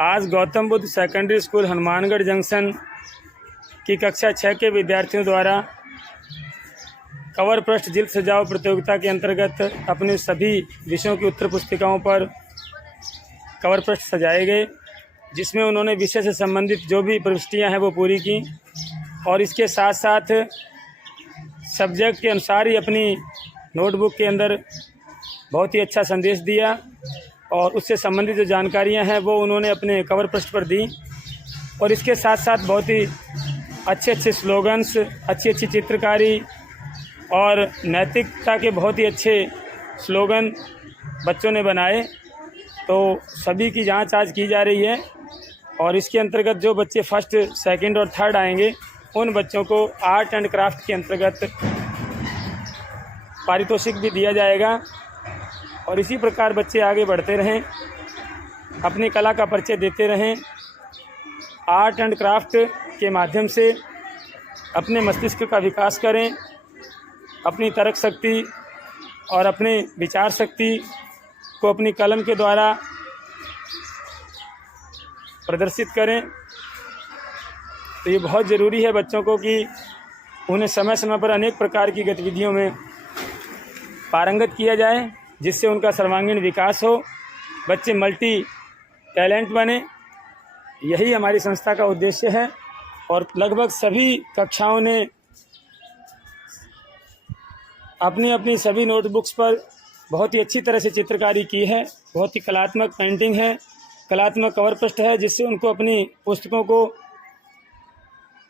आज Gautam Buddha secondary school Hanumangarh junction की कक्षा 6 के विद्यार्थियों द्वारा कवर पृष्ठ जिल्द सजाओ प्रतियोगिता के अंतर्गत अपने सभी विषयों की उत्तर पुस्तिकाओं पर कवर पृष्ठ सजाए गए, जिसमें उन्होंने विषय से संबंधित जो भी प्रविष्टियां हैं वो पूरी की और इसके साथ साथ सब्जेक्ट के अनुसार ही अपनी नोटबुक के अंदर बहुत ही अच्छा संदेश दिया और उससे संबंधित जो जानकारियां हैं वो उन्होंने अपने कवर पृष्ठ पर दी। और इसके साथ साथ बहुत ही अच्छे स्लोगन्स, अच्छी चित्रकारी और नैतिकता के बहुत ही अच्छे स्लोगन बच्चों ने बनाए। तो सभी की जांच आज की जा रही है और इसके अंतर्गत जो बच्चे फर्स्ट, सेकंड और थर्ड आएंगे उन बच्चों को आर्ट एंड क्राफ्ट के अंतर्गत पारितोषिक भी दिया जाएगा। और इसी प्रकार बच्चे आगे बढ़ते रहें, अपनी कला का परिचय देते रहें, आर्ट एंड क्राफ्ट के माध्यम से अपने मस्तिष्क का विकास करें, अपनी तर्क शक्ति और अपने विचार शक्ति को अपनी कलम के द्वारा प्रदर्शित करें। तो ये बहुत ज़रूरी है बच्चों को कि उन्हें समय समय पर अनेक प्रकार की गतिविधियों में पारंगत किया जाए, जिससे उनका सर्वांगीण विकास हो, बच्चे मल्टी टैलेंट बने। यही हमारी संस्था का उद्देश्य है और लगभग सभी कक्षाओं ने अपनी अपनी सभी नोटबुक्स पर बहुत ही अच्छी तरह से चित्रकारी की है। बहुत ही कलात्मक पेंटिंग है, कलात्मक कवर पृष्ठ है, जिससे उनको अपनी पुस्तकों को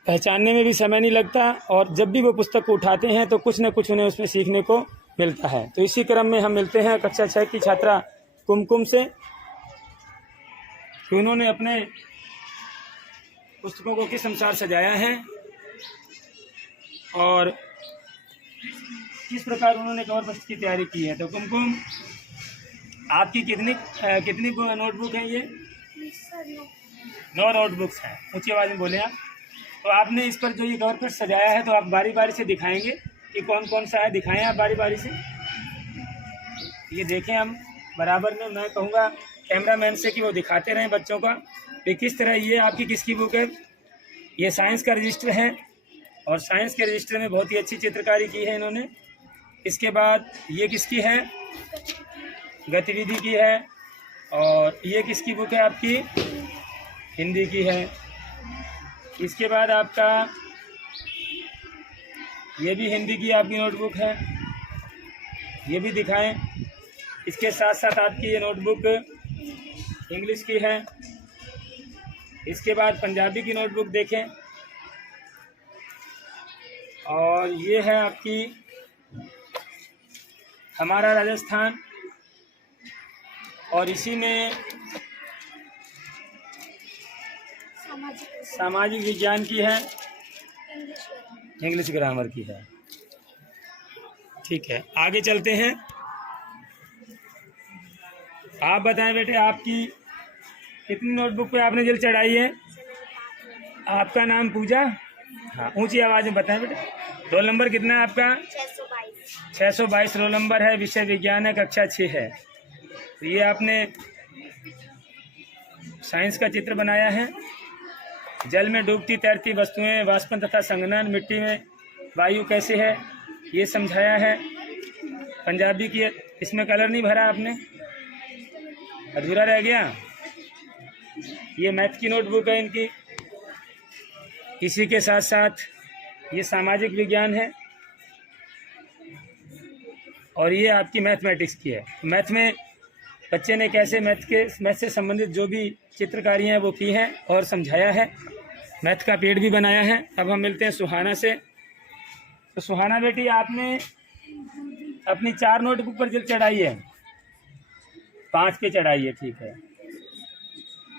पहचानने में भी समय नहीं लगता और जब भी वो पुस्तक को उठाते हैं तो कुछ न कुछ उन्हें उसमें सीखने को मिलता है। तो इसी क्रम में हम मिलते हैं कक्षा 6 की छात्रा कुमकुम से कि उन्होंने अपने पुस्तकों को किस अनुसार सजाया है और किस प्रकार उन्होंने कवर पृष्ठ की तैयारी की है। तो कुमकुम, आपकी कितनी नोटबुक है? ये 9 नोटबुक्स हैं। ऊंची आवाज़ में बोले आप। तो आपने इस पर जो ये कवर पृष्ठ सजाया है तो आप बारी बारी से दिखाएंगे कि कौन कौन सा है? दिखाएं आप बारी बारी से। ये देखें हम बराबर में। मैं कहूँगा कैमरामैन से कि वो दिखाते रहें बच्चों का कि किस तरह ये आपकी किसकी बुक है। ये साइंस का रजिस्टर है और साइंस के रजिस्टर में बहुत ही अच्छी चित्रकारी की है इन्होंने। इसके बाद ये किसकी है? गतिविधि की है। और ये किसकी बुक है? आपकी हिंदी की है। इसके बाद आपका ये भी हिंदी की आपकी नोटबुक है, ये भी दिखाएं। इसके साथ साथ आपकी ये नोटबुक इंग्लिश की है। इसके बाद पंजाबी की नोटबुक देखें और ये है आपकी हमारा राजस्थान और इसी में सामाजिक विज्ञान की है, इंग्लिश ग्रामर की है। ठीक है, आगे चलते हैं। आप बताएं बेटे, आपकी कितनी नोटबुक पे आपने जल चढ़ाई है? आपका नाम पूजा? हाँ, ऊंची आवाज़ में बताएं बेटे। रोल नंबर कितना है आपका? 622 रोल नंबर है। विषय विज्ञान है, कक्षा 6 है। तो ये आपने साइंस का चित्र बनाया है। जल में डूबती तैरती वस्तुएं, वाष्पन तथा संघनन, मिट्टी में वायु कैसे है ये समझाया है। पंजाबी की इसमें कलर नहीं भरा आपने, अधूरा रह गया। ये मैथ की नोटबुक है इनकी। इसी के साथ साथ ये सामाजिक विज्ञान है और ये आपकी मैथमेटिक्स की है। मैथ में बच्चे ने कैसे मैथ से संबंधित जो भी चित्रकारियाँ हैं वो की हैं और समझाया है। मैथ का पेड़ भी बनाया है। अब हम मिलते हैं सुहाना से। तो सुहाना बेटी, आपने अपनी 4 नोटबुक पर जल चढ़ाई है, 5 पे चढ़ाई है। ठीक है,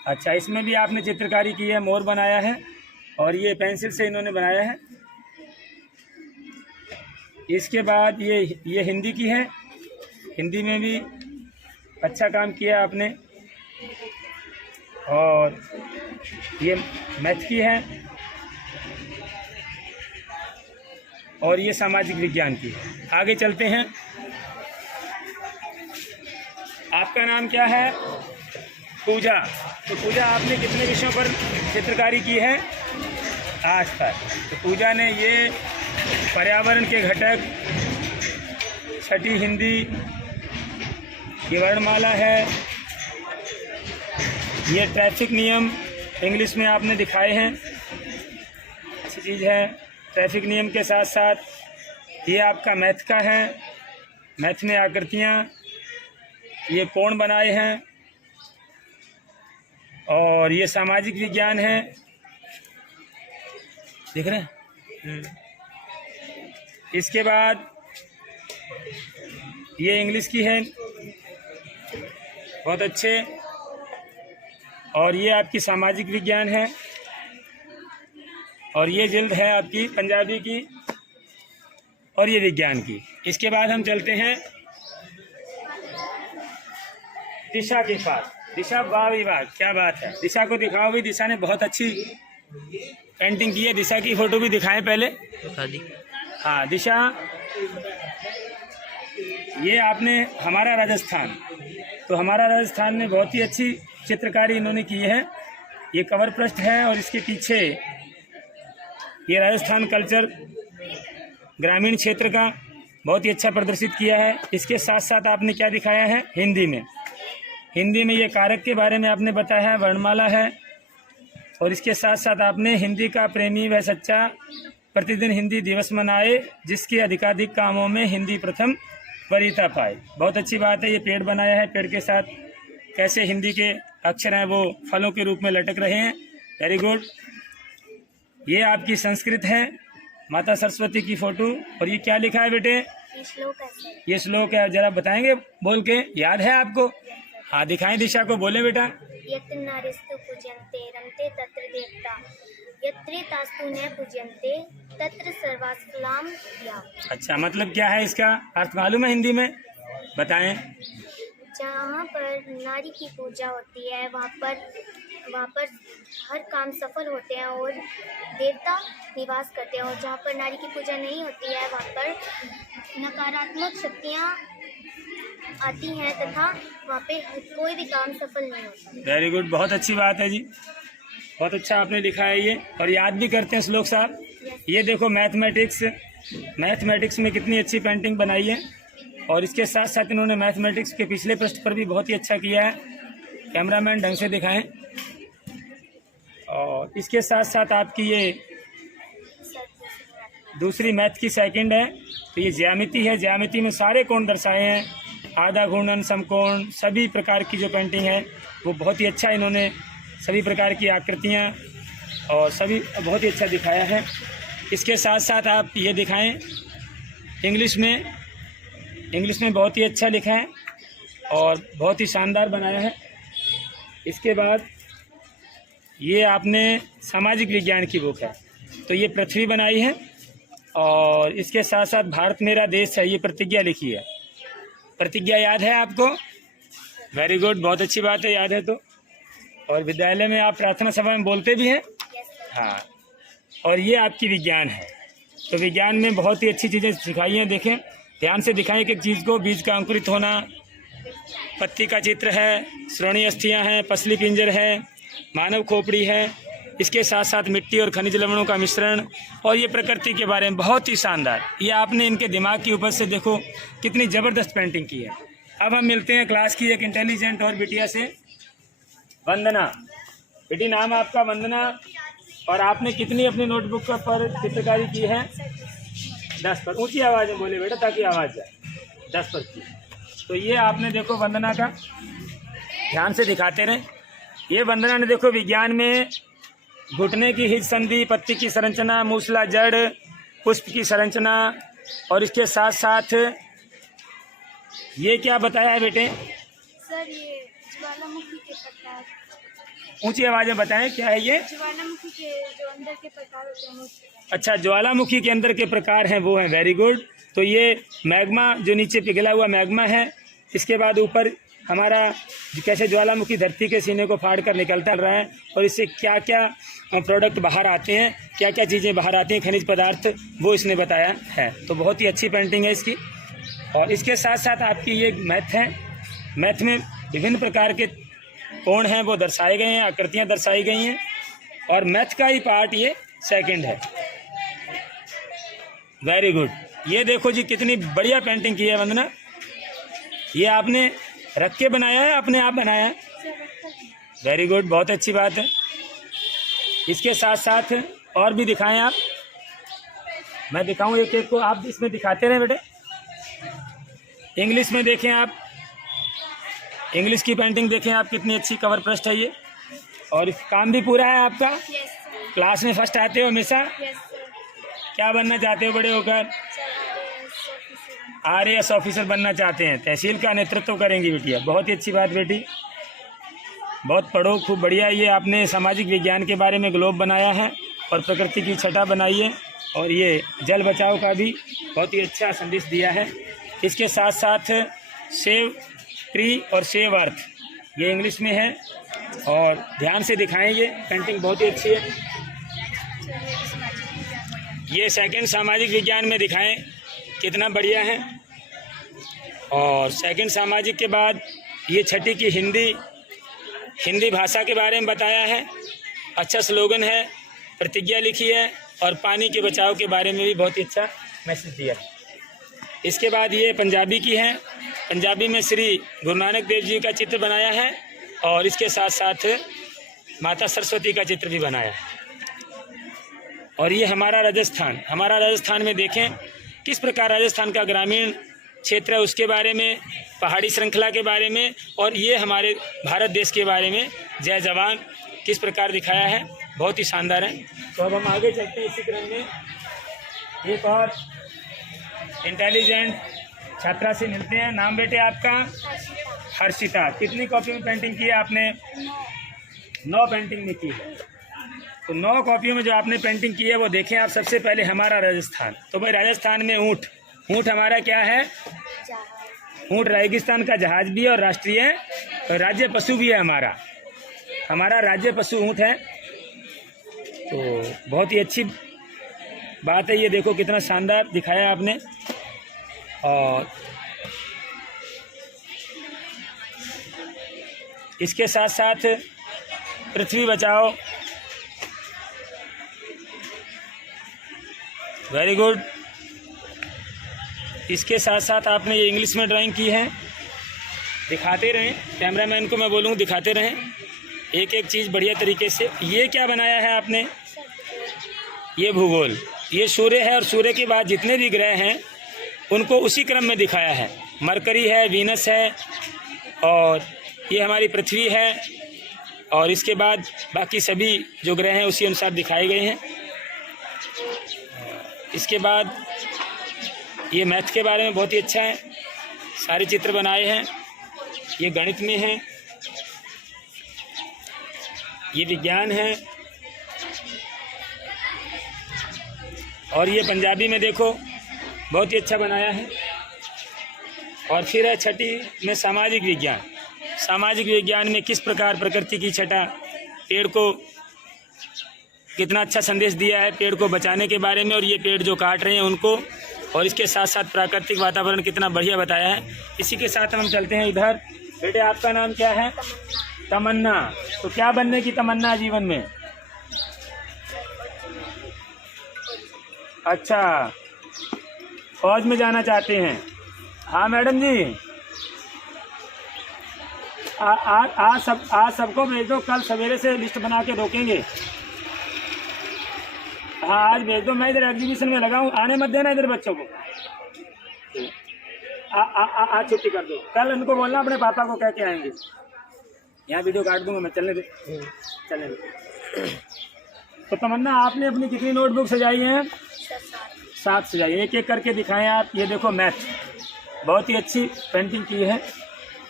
अच्छा, इसमें भी आपने चित्रकारी की है, मोर बनाया है और ये पेंसिल से इन्होंने बनाया है। इसके बाद ये हिंदी की है, हिंदी में भी अच्छा काम किया आपने। और ये मैथ की है और ये सामाजिक विज्ञान की है। आगे चलते हैं। आपका नाम क्या है? पूजा। तो पूजा आपने कितने विषयों पर चित्रकारी की है? 8 पर। तो पूजा ने ये पर्यावरण के घटक, छठी हिंदी, ये वर्णमाला है, ये ट्रैफिक नियम इंग्लिश में आपने दिखाए हैं, अच्छी चीज़ है। ट्रैफिक नियम के साथ साथ ये आपका मैथ का है, मैथ में आकृतियाँ, ये कोण बनाए हैं, और ये सामाजिक विज्ञान है, देख रहे हैं। इसके बाद ये इंग्लिश की है, बहुत अच्छे। और ये आपकी सामाजिक विज्ञान है, और ये जिल्द है आपकी पंजाबी की, और ये विज्ञान की। इसके बाद हम चलते हैं दिशा के पास। दिशा, वाह विवाह, क्या बात है। दिशा को दिखाओ भी, दिशा ने बहुत अच्छी पेंटिंग की है। दिशा की फ़ोटो भी दिखाएं पहले। हाँ दिशा, ये आपने हमारा राजस्थान, तो हमारा राजस्थान में बहुत ही अच्छी चित्रकारी इन्होंने की है। ये कवर पृष्ठ है, और इसके पीछे ये राजस्थान कल्चर ग्रामीण क्षेत्र का बहुत ही अच्छा प्रदर्शित किया है। इसके साथ साथ आपने क्या दिखाया है? हिंदी में। हिंदी में ये कारक के बारे में आपने बताया है, वर्णमाला है, और इसके साथ साथ आपने हिंदी का प्रेमी व सच्चा प्रतिदिन हिंदी दिवस मनाए, जिसके अधिकाधिक कामों में हिंदी प्रथम वरीयता पाए। बहुत अच्छी बात है। ये पेड़ बनाया है, पेड़ के साथ कैसे हिंदी के अक्षर हैं वो फलों के रूप में लटक रहे हैं, वेरी गुड। ये आपकी संस्कृत है, माता सरस्वती की फोटो। और ये क्या लिखा है बेटे? ये श्लोक है, जरा बताएंगे बोल के, याद है आपको? हाँ दिखाएं, दिशा को बोले बेटा। यत्र नारीस्तु पूज्यन्ते रमते तत्र देवता, यत्र तास्तु न पूज्यन्ते तत्र सर्वास्फलाम या। अच्छा, मतलब क्या है इसका अर्थ मालूम है हिंदी में? बताएं। जहाँ पर नारी की पूजा होती है वहाँ पर हर काम सफल होते हैं और देवता निवास करते हैं, और जहाँ पर नारी की पूजा नहीं होती है वहाँ पर नकारात्मक शक्तियाँ आती हैं तथा वहाँ पे कोई भी काम सफल नहीं होता। वेरी गुड, बहुत अच्छी बात है जी, बहुत अच्छा आपने लिखा है ये, और याद भी करते हैं श्लोक साहब। ये देखो मैथमेटिक्स में कितनी अच्छी पेंटिंग बनाई है, और इसके साथ साथ इन्होंने मैथमेटिक्स के पिछले पृष्ठ पर भी बहुत ही अच्छा किया है। कैमरामैन ढंग से दिखाएं। और इसके साथ साथ आपकी ये दूसरी मैथ की सेकंड है, तो ये ज्यामिति है। ज्यामिति में सारे कोण दर्शाए हैं, आधा घूर्णन, समकोण, सभी प्रकार की जो पेंटिंग है वो बहुत ही अच्छा इन्होंने, सभी प्रकार की आकृतियाँ और सभी बहुत ही अच्छा दिखाया है। इसके साथ साथ आप ये दिखाएं, इंग्लिश में बहुत ही अच्छा लिखा है और बहुत ही शानदार बनाया है। इसके बाद ये आपने सामाजिक विज्ञान की बुक है, तो ये पृथ्वी बनाई है, और इसके साथ साथ भारत मेरा देश है, ये प्रतिज्ञा लिखी है। प्रतिज्ञा याद है आपको? वेरी गुड, बहुत अच्छी बात है, याद है तो। और विद्यालय में आप प्रार्थना सभा में बोलते भी हैं? हाँ। और ये आपकी विज्ञान है, तो विज्ञान में बहुत ही अच्छी चीज़ें सिखाई हैं। देखें, ध्यान से दिखाएं एक एक चीज़ को। बीज का अंकुरित होना, पत्ती का चित्र है, श्रोणीय अस्थियाँ हैं, पसली पिंजर है, मानव खोपड़ी है, इसके साथ साथ मिट्टी और खनिज लवणों का मिश्रण, और ये प्रकृति के बारे में बहुत ही शानदार। ये आपने इनके दिमाग की उपज से देखो कितनी ज़बरदस्त पेंटिंग की है। अब हम मिलते हैं क्लास की एक इंटेलिजेंट और बिटिया से, वंदना। बेटी, नाम आपका वंदना, और आपने कितनी अपनी नोटबुक पर चित्रकारी की है? 10 पर। ऊंची आवाज़ में बोले बेटा ताकि आवाज़ जाए। 10 पर की। तो ये आपने देखो वंदना का, ध्यान से दिखाते रहें। ये वंदना ने देखो विज्ञान में घुटने की हिज संधि, पत्ती की संरचना, मूसला जड़, पुष्प की संरचना, और इसके साथ साथ ये क्या बताया है बेटे? सर ये ज्वालामुखी के प्रकार। ऊंची आवाज़ में बताएं, क्या है ये? ज्वालामुखी के जो अंदर के प्रकार होते हैं। अच्छा, ज्वालामुखी के अंदर के प्रकार हैं वो हैं, वेरी गुड। तो ये मैग्मा, जो नीचे पिघला हुआ मैग्मा है, इसके बाद ऊपर हमारा कैसे ज्वालामुखी धरती के सीने को फाड़ कर निकलता रहा है, और इससे क्या क्या प्रोडक्ट बाहर आते हैं, क्या क्या चीज़ें बाहर आती हैं, खनिज पदार्थ, वो इसने बताया है। तो बहुत ही अच्छी पेंटिंग है इसकी। और इसके साथ साथ आपकी ये मैथ है। मैथ में विभिन्न प्रकार के कोण हैं वो दर्शाए गए हैं, आकृतियाँ दर्शाई गई हैं। और मैथ का ही पार्ट ये सेकंड है। Very good. ये देखो जी कितनी बढ़िया पेंटिंग की है वंदना। ये आपने रख के बनाया है, अपने आप बनाया है? वेरी गुड, बहुत अच्छी बात है। इसके साथ साथ और भी दिखाएं आप। मैं दिखाऊं एक एक को, आप इसमें दिखाते रहें बेटे। इंग्लिश में देखें आप, इंग्लिश की पेंटिंग देखें आप, कितनी अच्छी कवर पृष्ठ है ये। और इस काम भी पूरा है आपका। क्लास में फर्स्ट आते हो हमेशा? क्या बनना चाहते हो बड़े होकर? RAS ऑफिसर बनना चाहते हैं, तहसील का नेतृत्व करेंगी बेटिया। बहुत ही अच्छी बात बेटी, बहुत पढ़ो, खूब बढ़िया। ये आपने सामाजिक विज्ञान के बारे में ग्लोब बनाया है और प्रकृति की छटा बनाई है, और ये जल बचाव का भी बहुत ही अच्छा संदेश दिया है। इसके साथ साथ सेव ट्री और सेव अर्थ, ये इंग्लिश में है, और ध्यान से दिखाएं। ये पेंटिंग बहुत ही अच्छी है। ये सेकंड सामाजिक विज्ञान में दिखाएं, कितना बढ़िया है। और सेकंड सामाजिक के बाद ये छठी की हिंदी भाषा के बारे में बताया है। अच्छा स्लोगन है, प्रतिज्ञा लिखी है, और पानी के बचाव के बारे में भी बहुत ही अच्छा मैसेज दिया है। इसके बाद ये पंजाबी की है। पंजाबी में श्री गुरु नानक देव जी का चित्र बनाया है, और इसके साथ साथ माता सरस्वती का चित्र भी बनाया है। और ये हमारा राजस्थान में देखें किस प्रकार राजस्थान का ग्रामीण क्षेत्र है, उसके बारे में, पहाड़ी श्रृंखला के बारे में, और ये हमारे भारत देश के बारे में जय जवान किस प्रकार दिखाया है। बहुत ही शानदार है। तो अब हम आगे चलते हैं इसी क्रम में। एक और इंटेलिजेंट छात्रा से मिलते हैं। नाम बेटे आपका? हर्षिता। कितनी कॉपी में पेंटिंग की है आपने? 9 पेंटिंग में की है। तो 9 कॉपियों में जो आपने पेंटिंग की है वो देखें आप। सबसे पहले हमारा राजस्थान। तो भाई राजस्थान में ऊँट हमारा क्या है? ऊँट रेगिस्तान का जहाज भी है, और राष्ट्रीय राज्य पशु भी है हमारा राज्य पशु ऊँट है। तो बहुत ही अच्छी बात है। ये देखो कितना शानदार दिखाया आपने। और इसके साथ साथ पृथ्वी बचाओ, वेरी गुड। इसके साथ साथ आपने ये इंग्लिश में ड्राइंग की है। दिखाते रहें, कैमरामैन को मैं बोलूँ दिखाते रहें एक एक चीज़ बढ़िया तरीके से। ये क्या बनाया है आपने? ये भूगोल, ये सूर्य है, और सूर्य के बाद जितने भी ग्रह हैं उनको उसी क्रम में दिखाया है। मरकरी है, वीनस है, और ये हमारी पृथ्वी है, और इसके बाद बाकी सभी जो ग्रह हैं उसी अनुसार दिखाए गए हैं। इसके बाद ये मैथ के बारे में बहुत ही अच्छा है, सारे चित्र बनाए हैं। ये गणित में है, ये विज्ञान है, और ये पंजाबी में देखो बहुत ही अच्छा बनाया है। और फिर है छठी में सामाजिक विज्ञान। सामाजिक विज्ञान में किस प्रकार प्रकृति की छटा, पेड़ को कितना अच्छा संदेश दिया है, पेड़ को बचाने के बारे में, और ये पेड़ जो काट रहे हैं उनको, और इसके साथ साथ प्राकृतिक वातावरण कितना बढ़िया बताया है। इसी के साथ हम चलते हैं इधर। बेटे आपका नाम क्या है? तमन्ना। तो क्या बनने की तमन्ना है जीवन में? अच्छा, फौज में जाना चाहते हैं। हाँ मैडम जी, आज सबको भेज दो, कल सवेरे से लिस्ट बना के रोकेंगे। हाँ आज भेज दो, मैं इधर एग्जीबिशन में लगा हूँ, आने मत देना इधर बच्चों को। आज छुट्टी कर दो, कल उनको बोलना अपने पापा को कह के आएंगे। यहाँ वीडियो काट दूंगा मैं, चलने दे। तो तमन्ना आपने अपनी कितनी नोटबुक सजाई हैं? 7 सजाई। एक एक करके दिखाएं आप। ये देखो मैथ, बहुत ही अच्छी पेंटिंग की है,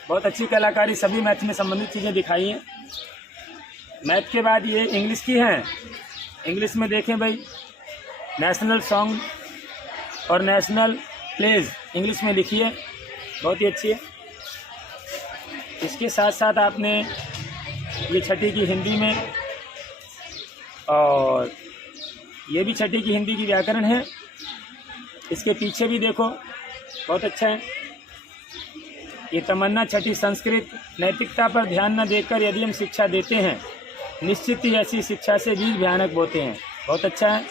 बहुत अच्छी कलाकारी, सभी मैथ में संबंधित चीज़ें दिखाई हैं। मैथ के बाद ये इंग्लिश की हैं। इंग्लिश में देखें भाई, नेशनल सॉन्ग और नेशनल प्लेज इंग्लिश में लिखी है, बहुत ही अच्छी है। इसके साथ साथ आपने ये छठी की हिंदी में, और ये भी छठी की हिंदी की व्याकरण है। इसके पीछे भी देखो बहुत अच्छा है। ये तमन्ना छठी संस्कृत। नैतिकता पर ध्यान न देकर यदि हम शिक्षा देते हैं, निश्चित ही ऐसी शिक्षा से बीज भयानक बोते हैं। बहुत अच्छा है।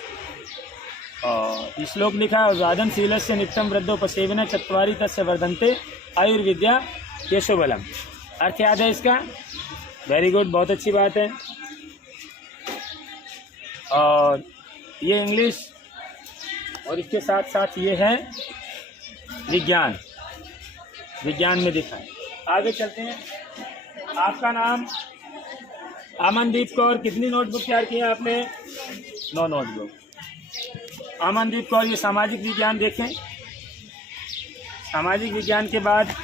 और ये श्लोक लिखा है, वादनशीलस्य नित्यं वृद्धोपसेवने चत्वारि तस्य वर्धन्ते आयुर्विद्या यशोबलम। अर्थ याद है इसका? वेरी गुड, बहुत अच्छी बात है। और ये इंग्लिश, और इसके साथ साथ ये है विज्ञान। विज्ञान में दिखा है। आगे चलते हैं। आपका नाम? अमनदीप कौर। कितनी नोटबुक तैयार की है आपने? 9 नोटबुक। अमनदीप कौर, ये सामाजिक विज्ञान देखें। सामाजिक विज्ञान के बाद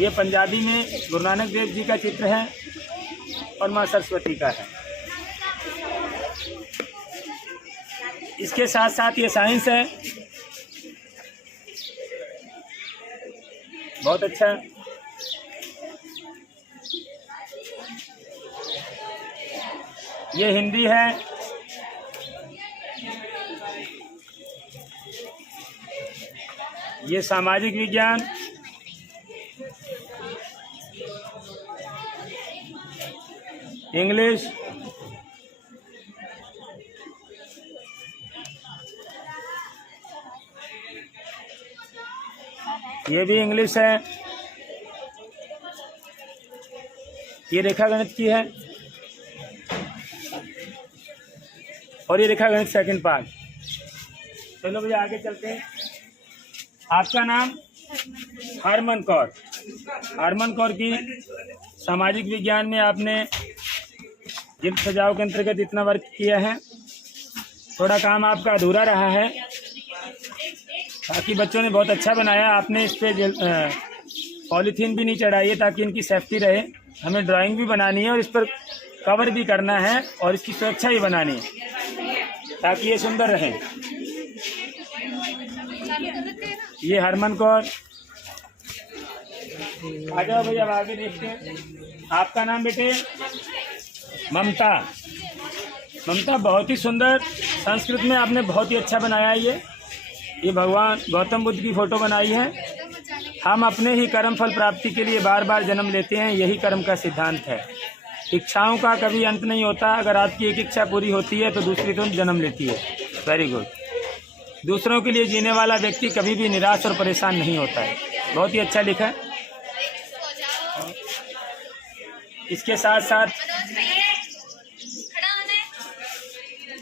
ये पंजाबी में गुरु नानक देव जी का चित्र है और माँ सरस्वती का है। इसके साथ साथ ये साइंस है। बहुत अच्छा। ये हिंदी है। ये सामाजिक विज्ञान। इंग्लिश। ये भी इंग्लिश है। ये रेखा गणित की है और ये रेखा गणित सेकंड पार्ट। चलो भैया आगे चलते हैं। आपका नाम? हरमन कौर। हरमन कौर की सामाजिक विज्ञान में आपने जिल्द सजाओ के अंतर्गत इतना वर्क किया है। थोड़ा काम आपका अधूरा रहा है, बाकी बच्चों ने बहुत अच्छा बनाया। आपने इस पे पॉलीथीन भी नहीं चढ़ाई है ताकि इनकी सेफ्टी रहे। हमें ड्राइंग भी बनानी है और इस पर कवर भी करना है और इसकी सुरक्षा भी बनानी है ताकि ये सुंदर रहे। ये हरमन कौर। आ जाओ भैया, अब आगे देखते हैं। आपका नाम बेटे? ममता। ममता, बहुत ही सुंदर। संस्कृत में आपने बहुत ही अच्छा बनाया है। ये भगवान गौतम बुद्ध की फोटो बनाई है। हम अपने ही कर्म फल प्राप्ति के लिए बार बार जन्म लेते हैं, यही कर्म का सिद्धांत है। इच्छाओं का कभी अंत नहीं होता। अगर आपकी एक इच्छा पूरी होती है तो दूसरी तो जन्म लेती है। Very good. दूसरों के लिए जीने वाला व्यक्ति कभी भी निराश और परेशान नहीं होता है। बहुत ही अच्छा लिखा है। इसके साथ साथ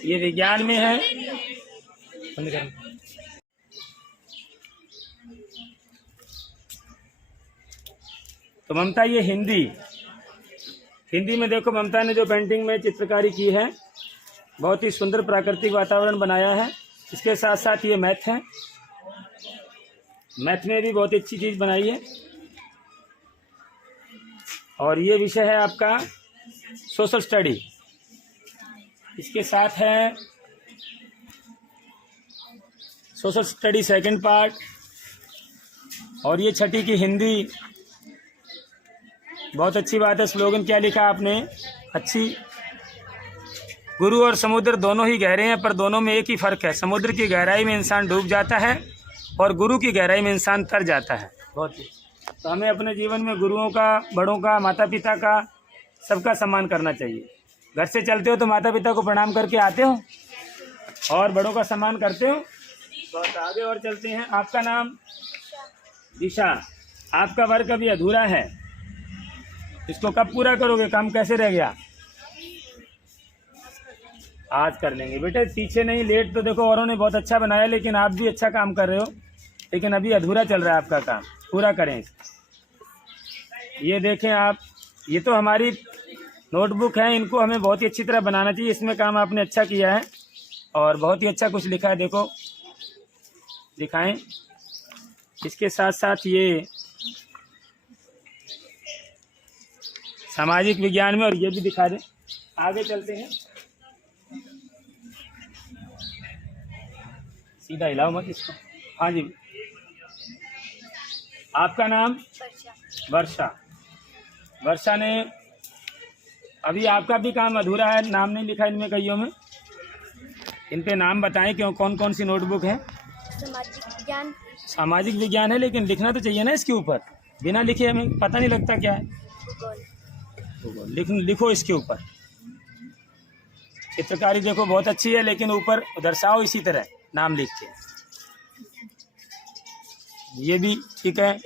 ये विज्ञान में है। तो ममता ये हिंदी। हिंदी में देखो ममता ने जो पेंटिंग में चित्रकारी की है, बहुत ही सुंदर प्राकृतिक वातावरण बनाया है। इसके साथ साथ ये मैथ है। मैथ में भी बहुत अच्छी चीज़ बनाई है। और ये विषय है आपका सोशल स्टडी। इसके साथ है सोशल स्टडी सेकंड पार्ट। और ये छठी की हिंदी। बहुत अच्छी बात है। स्लोगन क्या लिखा आपने? अच्छी। गुरु और समुद्र दोनों ही गहरे हैं, पर दोनों में एक ही फ़र्क है। समुद्र की गहराई में इंसान डूब जाता है और गुरु की गहराई में इंसान तर जाता है। बहुत ही। तो हमें अपने जीवन में गुरुओं का, बड़ों का, माता पिता का, सबका सम्मान करना चाहिए। घर से चलते हो तो माता पिता को प्रणाम करके आते हो और बड़ों का सम्मान करते हो। तो आगे और चलते हैं। आपका नाम? दिशा। आपका वर्क अभी अधूरा है, इसको कब पूरा करोगे? काम कैसे रह गया? आज कर लेंगे बेटे, पीछे नहीं। लेट तो देखो औरों ने बहुत अच्छा बनाया, लेकिन आप भी अच्छा काम कर रहे हो, लेकिन अभी अधूरा चल रहा है आपका काम। पूरा करें। ये देखें आप, ये तो हमारी नोटबुक है, इनको हमें बहुत ही अच्छी तरह बनाना चाहिए। इसमें काम आपने अच्छा किया है और बहुत ही अच्छा कुछ लिखा है। देखो दिखाएं। इसके साथ साथ ये सामाजिक विज्ञान में, और ये भी दिखा दें। आगे चलते हैं। सीधा हिलाओ मत इसको। हाँ जी। आपका नाम? वर्षा। वर्षा ने, अभी आपका भी काम अधूरा है, नाम नहीं लिखा इनमें कईयों में। इन पे नाम बताएं क्यों, कौन कौन सी नोटबुक है? सामाजिक विज्ञान। सामाजिक विज्ञान है, लेकिन लिखना तो चाहिए ना इसके ऊपर। बिना लिखे हमें पता नहीं लगता क्या है। भूगोल। लिखो इसके ऊपर। चित्रकारी देखो बहुत अच्छी है, लेकिन ऊपर दर्शाओ इसी तरह नाम लिख के। ये भी ठीक है,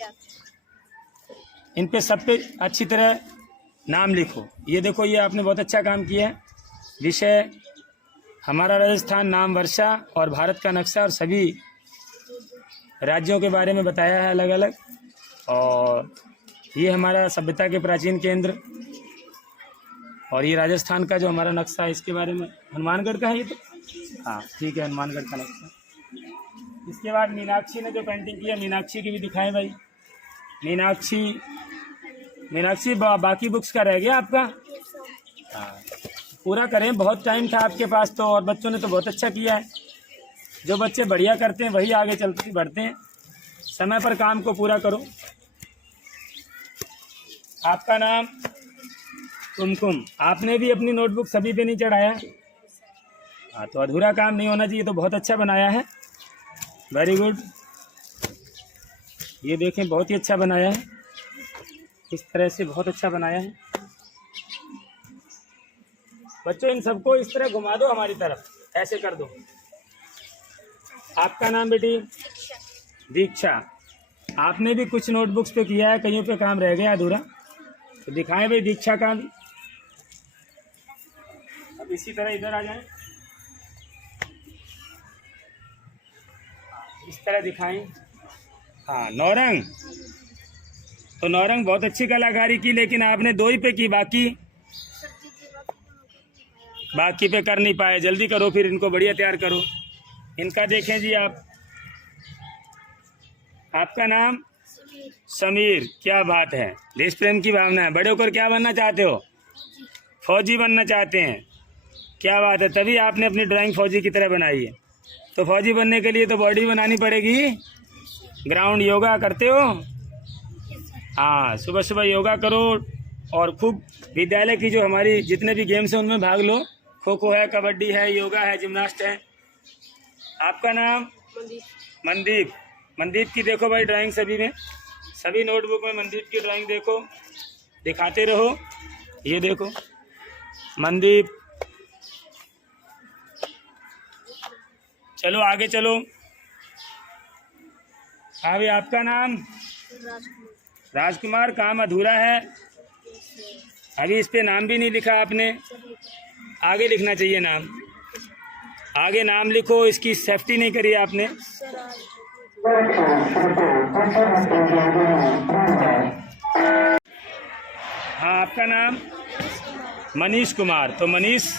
इन पे सब पे अच्छी तरह नाम लिखो। ये देखो, ये आपने बहुत अच्छा काम किया है। विषय हमारा राजस्थान, नाम वर्षा और भारत का नक्शा और सभी राज्यों के बारे में बताया है अलग अलग। और ये हमारा सभ्यता के प्राचीन केंद्र, और ये राजस्थान का जो हमारा नक्शा है इसके बारे में। हनुमानगढ़ का है ये तो, हाँ ठीक है, हनुमानगढ़ का नक्शा। इसके बाद मीनाक्षी ने जो पेंटिंग की है, मीनाक्षी की भी दिखाएं भाई। मीनाक्षी बाकी बुक्स का रह गया आपका? हाँ, पूरा करें, बहुत टाइम था आपके पास तो, और बच्चों ने तो बहुत अच्छा किया है। जो बच्चे बढ़िया करते हैं वही आगे चलते बढ़ते हैं। समय पर काम को पूरा करो। आपका नाम कुमकुम, आपने भी अपनी नोटबुक सभी पे नहीं चढ़ाया। हाँ, तो अधूरा काम नहीं होना चाहिए, तो बहुत अच्छा बनाया है, वेरी गुड। ये देखें, बहुत ही अच्छा बनाया है, इस तरह से बहुत अच्छा बनाया है। बच्चों इन सबको इस तरह घुमा दो हमारी तरफ, ऐसे कर दो। आपका नाम बेटी? दीक्षा। आपने भी कुछ नोटबुक्स पे किया है, कहीं पे काम रह गया अधूरा, तो दिखाएं भाई दीक्षा का भी। अब इसी तरह इधर आ जाएं, इस तरह दिखाएं। हाँ, नौरंग, तो नौरंग बहुत अच्छी कलाकारी की, लेकिन आपने 2 ही पे की, बाकी पे कर नहीं पाए। जल्दी करो फिर, इनको बढ़िया तैयार करो। इनका देखें जी आप। आपका नाम? समीर। क्या बात है, देश प्रेम की भावना है। बड़े होकर क्या बनना चाहते हो? फौजी बनना चाहते हैं, क्या बात है। तभी आपने अपनी ड्राइंग फौजी की तरह बनाई है। तो फौजी बनने के लिए तो बॉडी बनानी पड़ेगी। ग्राउंड योगा करते हो? हाँ, सुबह सुबह योगा करो, और खूब विद्यालय की जो हमारी जितने भी गेम्स हैं उनमें भाग लो। खो खो है, कबड्डी है, योगा है, जिम्नास्ट है। आपका नाम? मनदीप। मनदीप की देखो भाई ड्राइंग, सभी में, सभी नोटबुक में मनदीप की ड्राइंग देखो, दिखाते रहो। ये देखो मनदीप। चलो आगे चलो। अभी आपका नाम? राजकुमार। काम अधूरा है, अभी इस पे नाम भी नहीं लिखा आपने, आगे लिखना चाहिए नाम। आगे नाम लिखो, इसकी सेफ्टी नहीं करी आपने। हाँ, आपका नाम? मनीष कुमार। तो मनीष,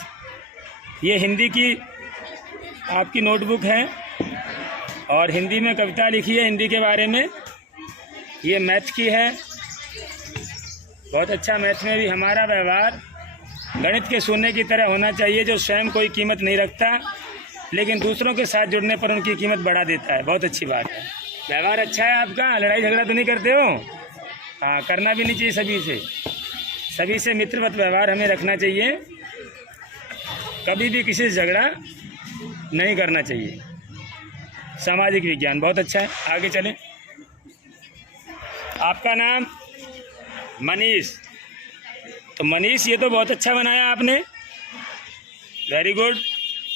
ये हिंदी की आपकी नोटबुक है, और हिंदी में कविता लिखी है हिंदी के बारे में। ये मैथ की है, बहुत अच्छा। मैथ में भी हमारा व्यवहार गणित के शून्य की तरह होना चाहिए, जो स्वयं कोई कीमत नहीं रखता, लेकिन दूसरों के साथ जुड़ने पर उनकी कीमत बढ़ा देता है। बहुत अच्छी बात है, व्यवहार अच्छा है आपका। लड़ाई झगड़ा तो नहीं करते हो? हाँ, करना भी नहीं चाहिए सभी से। सभी से मित्रवत व्यवहार हमें रखना चाहिए, कभी भी किसी से झगड़ा नहीं करना चाहिए। सामाजिक विज्ञान बहुत अच्छा है, आगे चलें। आपका नाम? मनीष। तो मनीष, ये तो बहुत अच्छा बनाया आपने, वेरी गुड।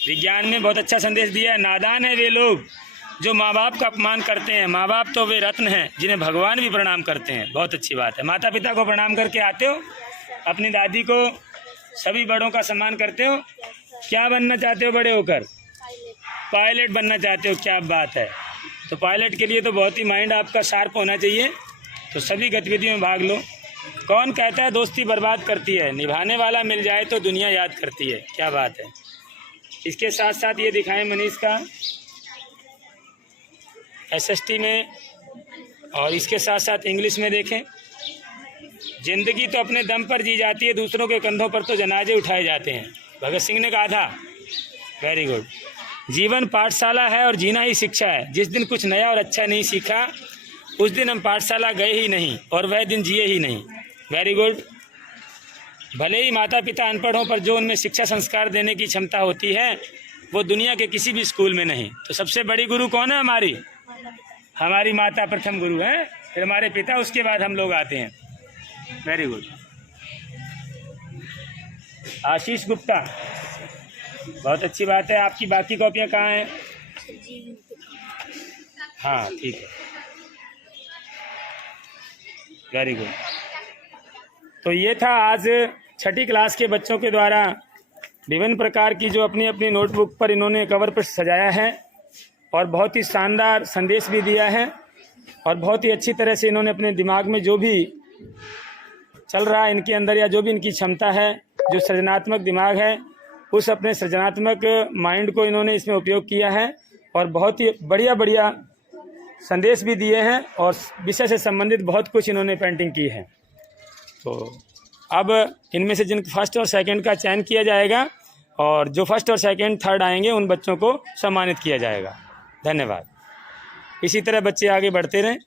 विज्ञान में बहुत अच्छा संदेश दिया है। नादान है वे लोग जो माँ बाप का अपमान करते हैं, माँ बाप तो वे रत्न हैं जिन्हें भगवान भी प्रणाम करते हैं। बहुत अच्छी बात है। माता पिता को प्रणाम करके आते हो, अपनी दादी को, सभी बड़ों का सम्मान करते हो। क्या बनना चाहते हो बड़े होकर? पायलट बनना चाहते हो, क्या बात है। तो पायलट के लिए तो बहुत ही माइंड आपका शार्प होना चाहिए, तो सभी गतिविधियों में भाग लो। कौन कहता है दोस्ती बर्बाद करती है, निभाने वाला मिल जाए तो दुनिया याद करती है। क्या बात है। इसके साथ साथ ये दिखाएं मनीष का SST में, और इसके साथ साथ इंग्लिश में देखें। जिंदगी तो अपने दम पर जी जाती है, दूसरों के कंधों पर तो जनाजे उठाए जाते हैं, भगत सिंह ने कहा था। Very good. जीवन पाठशाला है और जीना ही शिक्षा है। जिस दिन कुछ नया और अच्छा नहीं सीखा, उस दिन हम पाठशाला गए ही नहीं, और वह दिन जिए ही नहीं। Very good. भले ही माता पिता अनपढ़ हों, पर जो उनमें शिक्षा संस्कार देने की क्षमता होती है, वो दुनिया के किसी भी स्कूल में नहीं। तो सबसे बड़ी गुरु कौन है हमारी? हमारी माता प्रथम गुरु है। फिर हमारे पिता, उसके बाद हम लोग आते हैं। Very good. आशीष गुप्ता, बहुत अच्छी बात है। आपकी बाकी कॉपियाँ कहाँ हैं? हाँ ठीक है, वेरी गुड। तो ये था आज छठी क्लास के बच्चों के द्वारा विभिन्न प्रकार की जो अपनी अपनी नोटबुक पर इन्होंने कवर पर सजाया है और बहुत ही शानदार संदेश भी दिया है और बहुत ही अच्छी तरह से इन्होंने अपने दिमाग में जो भी चल रहा है इनके अंदर या जो भी इनकी क्षमता है, जो सृजनात्मक दिमाग है, उस अपने सृजनात्मक माइंड को इन्होंने इसमें उपयोग किया है और बहुत ही बढ़िया बढ़िया संदेश भी दिए हैं और विषय से संबंधित बहुत कुछ इन्होंने पेंटिंग की है। तो अब इनमें से जिन फर्स्ट और सेकंड का चयन किया जाएगा और जो फर्स्ट और सेकंड थर्ड आएंगे उन बच्चों को सम्मानित किया जाएगा। धन्यवाद। इसी तरह बच्चे आगे बढ़ते रहें।